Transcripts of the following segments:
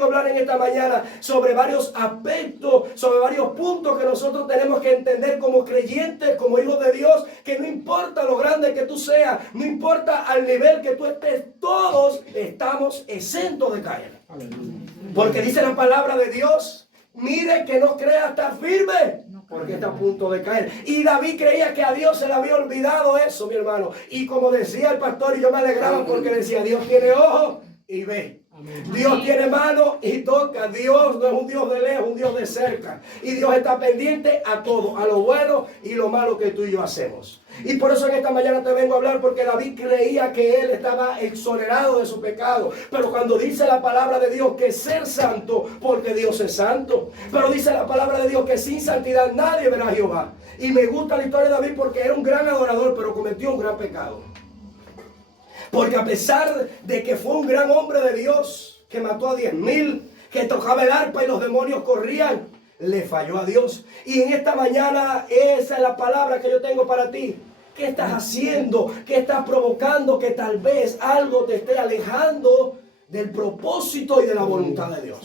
vengo a hablar en esta mañana sobre varios aspectos, sobre varios puntos que nosotros tenemos que entender como creyentes, como hijos de Dios, que no importa lo grande que tú seas, no importa al nivel que tú estés, todos estamos exentos de caer. Porque dice la palabra de Dios, mire que no crea estar firme, porque está a punto de caer. Y David creía que a Dios se le había olvidado eso, mi hermano. Y como decía el pastor, y yo me alegraba porque decía, Dios tiene ojos y ve. Dios tiene mano y toca. Dios no es un Dios de lejos, un Dios de cerca. Y Dios está pendiente a todo, a lo bueno y lo malo que tú y yo hacemos. Y por eso en esta mañana te vengo a hablar, porque David creía que él estaba exonerado de su pecado. Pero cuando dice la palabra de Dios que ser santo, porque Dios es santo. Pero dice la palabra de Dios que sin santidad nadie verá a Jehová. Y me gusta la historia de David porque era un gran adorador, pero cometió un gran pecado. Porque a pesar de que fue un gran hombre de Dios, que mató a 10,000, que tocaba el arpa y los demonios corrían, le falló a Dios. Y en esta mañana esa es la palabra que yo tengo para ti. ¿Qué estás haciendo? ¿Qué estás provocando? Que tal vez algo te esté alejando del propósito y de la voluntad de Dios.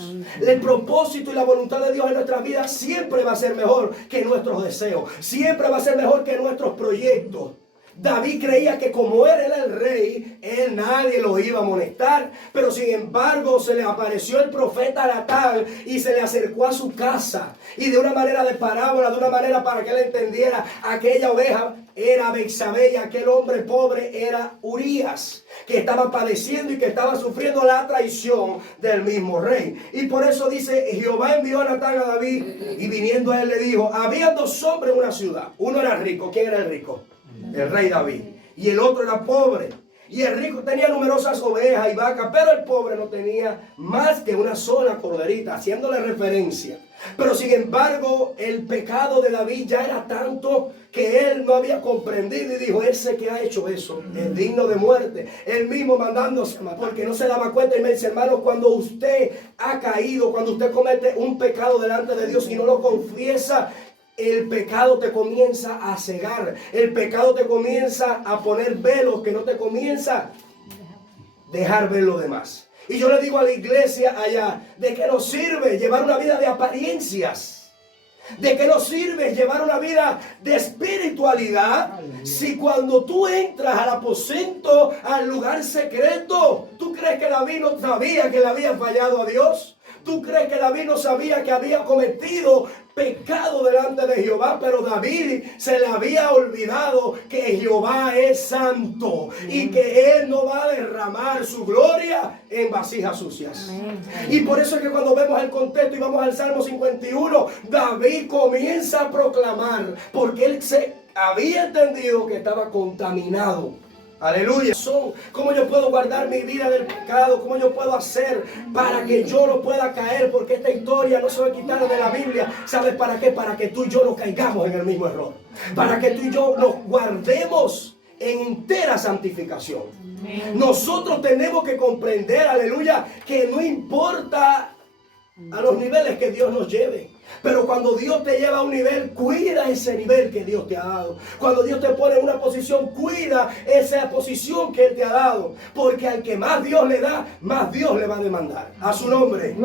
El propósito y la voluntad de Dios en nuestras vidas siempre va a ser mejor que nuestros deseos. Siempre va a ser mejor que nuestros proyectos. David creía que como él era el rey, nadie lo iba a molestar. Pero sin embargo se le apareció el profeta Natán y se le acercó a su casa. Y de una manera de parábola, de una manera para que él entendiera, aquella oveja era Betsabé y aquel hombre pobre era Urías, que estaba padeciendo y que estaba sufriendo la traición del mismo rey. Y por eso dice, Jehová envió a Natán a David y viniendo a él le dijo, había dos hombres en una ciudad. Uno era rico. ¿Quién era el rico? El rey David. Y el otro era pobre. Y el rico tenía numerosas ovejas y vacas, pero el pobre no tenía más que una sola corderita, haciéndole referencia. Pero sin embargo, el pecado de David ya era tanto que él no había comprendido y dijo, ese que ha hecho eso es digno de muerte. Él mismo mandándose a matar, porque no se daba cuenta. Y me dice, hermano, cuando usted ha caído, cuando usted comete un pecado delante de Dios y no lo confiesa, el pecado te comienza a cegar. El pecado te comienza a poner velos que no te comienza a dejar ver lo demás. Y yo le digo a la iglesia allá, ¿de qué nos sirve llevar una vida de apariencias? ¿De qué nos sirve llevar una vida de espiritualidad si cuando tú entras al aposento, al lugar secreto, tú crees que David no sabía que le había fallado a Dios? ¿Tú crees que David no sabía que había cometido pecado delante de Jehová? Pero David se le había olvidado que Jehová es santo y que Él no va a derramar su gloria en vasijas sucias. Y por eso es que cuando vemos el contexto y vamos al Salmo 51, David comienza a proclamar, porque él se había entendido que estaba contaminado. Aleluya. ¿Cómo yo puedo guardar mi vida del pecado? ¿Cómo yo puedo hacer para que yo no pueda caer? Porque esta historia no se va a quitar de la Biblia. ¿Sabes para qué? Para que tú y yo no caigamos en el mismo error. Para que tú y yo nos guardemos en entera santificación. Nosotros tenemos que comprender, aleluya, que no importa a los niveles que Dios nos lleve. Pero cuando Dios te lleva a un nivel, cuida ese nivel que Dios te ha dado. Cuando Dios te pone en una posición, cuida esa posición que Él te ha dado. Porque al que más Dios le da, más Dios le va a demandar. A su nombre.